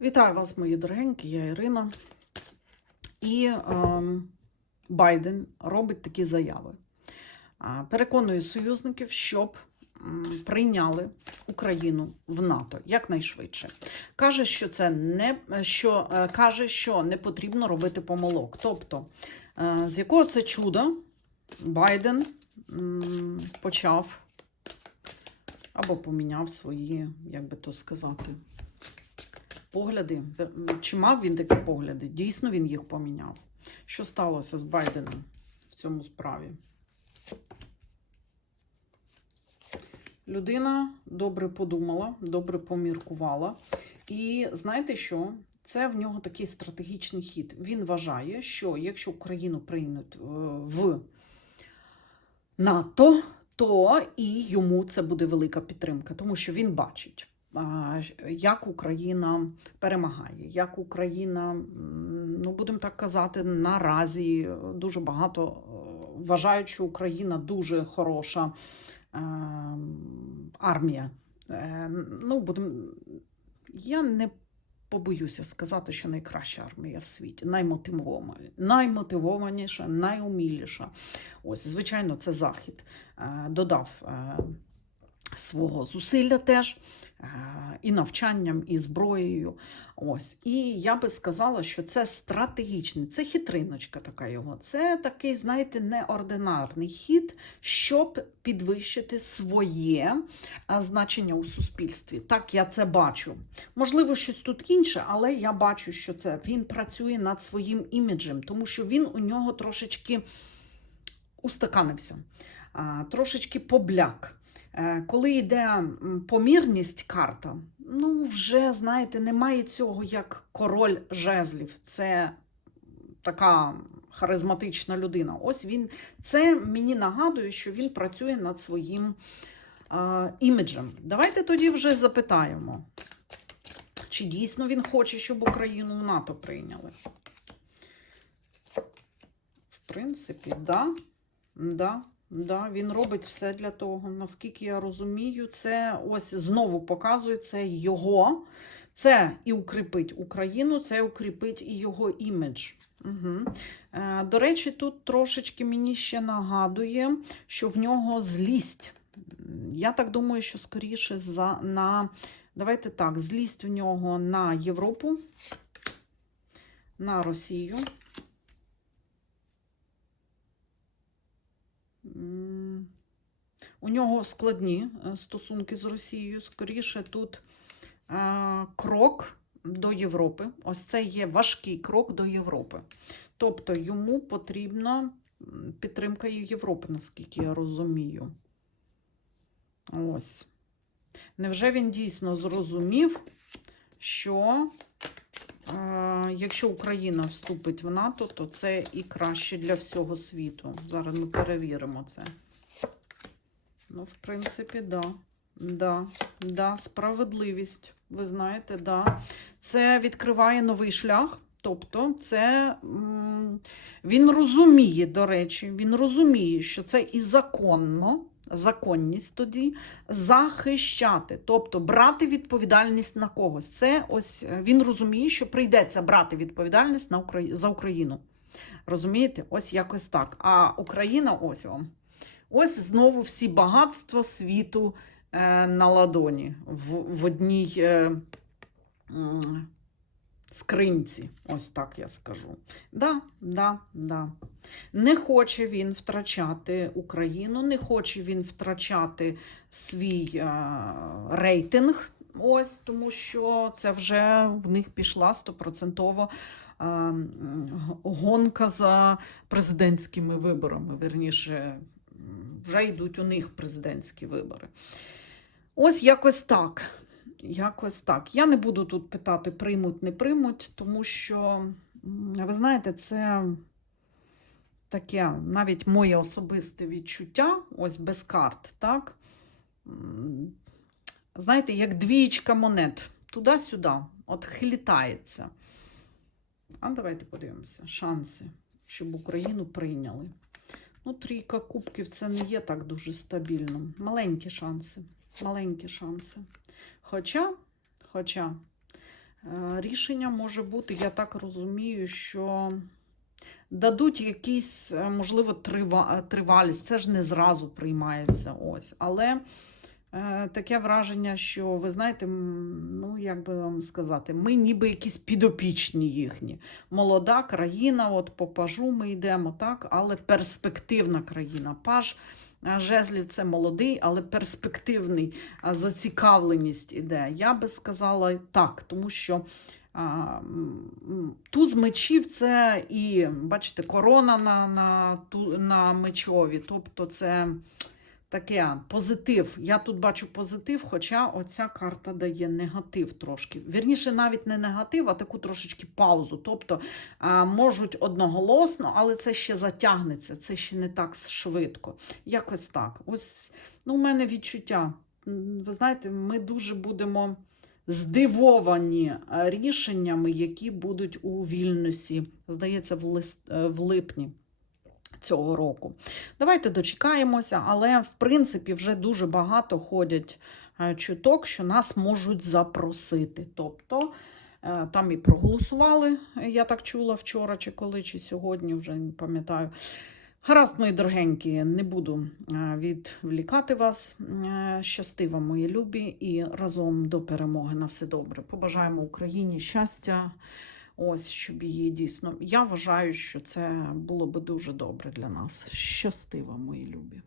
Вітаю вас, мої дорогенькі, я Ірина. І ем, Байден робить такі заяви. Переконує союзників, щоб прийняли Україну в НАТО якнайшвидше. Каже, що це не що е, каже, що не потрібно робити помилок. Тобто, е, з якого це чуда Байден м, почав або поміняв свої, як би то сказати, погляди. Чи мав він такі погляди? Дійсно, він їх поміняв. Що сталося з Байденом в цьому справі? Людина добре подумала, добре поміркувала. І знаєте що? Це в нього такий стратегічний хід. Він вважає, що якщо Україну приймуть е, в НАТО, то і йому це буде велика підтримка, тому що він бачить, як Україна перемагає, як Україна, ну будемо так казати, наразі дуже багато е, вважають, що Україна дуже хороша е, армія. Е, ну, будемо, я не побоюся сказати, що найкраща армія в світі, наймотивованіша, найуміліша. Ось, звичайно, це захід додав свого зусилля теж. Е, І навчанням, і зброєю. Ось. І я би сказала, що це стратегічний, це хитриночка така його. Це такий, знаєте, неординарний хід, щоб підвищити своє значення у суспільстві. Так я це бачу. Можливо, щось тут інше, але я бачу, що це він працює над своїм іміджем, тому що він у нього трошечки устаканився, трошечки побляк. Е, Коли йде помірність карта, ну вже знаєте, немає цього як король жезлів. Це така харизматична людина. Ось він це мені нагадує, що він працює над своїм е, іміджем. Давайте тоді вже запитаємо, чи дійсно він хоче, щоб Україну в НАТО прийняли. В принципі, да. Да, да, він робить все для того. Наскільки я розумію, це ось знову показує це його. Це і укріпить Україну, це укріпить і його імідж. Угу. Е, до речі, тут трошечки мені ще нагадує, що в нього злість. Я так думаю, що скоріше за на. Давайте так, злість у нього на Європу, на Росію. У нього складні е, стосунки з Росією. Скоріше тут е, крок до Європи. Ось це є важкий крок до Європи. Тобто йому потрібна підтримка Європи, наскільки я розумію. Ось. Невже він дійсно зрозумів, що якщо Україна вступить в НАТО, то це і краще для всього світу. Зараз ми перевіримо це. Ну, в принципі, да. Да, да, справедливість. Ви знаєте, да. Це відкриває новий шлях. Тобто, це він розуміє, до речі, він розуміє, що це і законно, законність тоді захищати, тобто брати відповідальність на когось. Це ось е, він розуміє, що прийдеться брати відповідальність на Украї... за Україну. Розумієте? Ось якось так. А Україна, ось вам. Ось знову всі багатства світу е, на ладоні в, в одній е, скринці. Ось так я скажу. Да, да, да. Не хоче він втрачати Україну, не хоче він втрачати свій е, рейтинг. Ось тому, що це вже в них пішла стопроцентово е, гонка за президентськими виборами. Верніше, вже йдуть у них президентські вибори. Ось якось так. Якось так. Я не буду тут питати, приймуть, не приймуть, тому що, ви знаєте, це таке навіть моє особисте відчуття, ось без карт, так? Знаєте, як двієчка монет, туди-сюди, от хилітається. А давайте подивимося, шанси, щоб Україну прийняли. Ну, трійка кубків це не є так дуже стабільно. Маленькі шанси. Маленькі шанси. Хоча, хоча Е, Рішення може бути, я так розумію, що дадуть якийсь, е, можливо, тривалість. Це ж не зразу приймається. Ось. Але е, таке враження, що ви знаєте, ну як би вам сказати, ми ніби якісь підопічні їхні. Молода країна, от по пажу ми йдемо, так, але перспективна країна. Паж е, жезлів це молодий, але перспективний зацікавленість іде. Я би сказала так, тому що. м, Туз мечів це і, бачите, корона на, на, на мечові. Тобто це таке позитив. Я тут бачу позитив, хоча оця карта дає негатив трошки. Вірніше, навіть не негатив, а таку трошечки паузу. Тобто можуть одноголосно, але це ще затягнеться, це ще не так швидко. Якось так. Ось ну, у мене відчуття. Ви знаєте, ми дуже будемо здивовані рішеннями, які будуть у Вільнюсі, здається, в, лист, е, в липні цього року. Давайте дочекаємося, але в принципі вже дуже багато ходять е, чуток, що нас можуть запросити. Тобто е, там і проголосували, я так чула вчора, чи коли, чи сьогодні, вже не пам'ятаю. Гаразд, мої дорогенькі, не буду е, відвлікати вас. Щасти вам, мої любі, і разом до перемоги на все добре. Побажаємо Україні щастя. Ось, щоб її дійсно. Я вважаю, що це було би дуже добре для нас. Щасти вам, мої любі.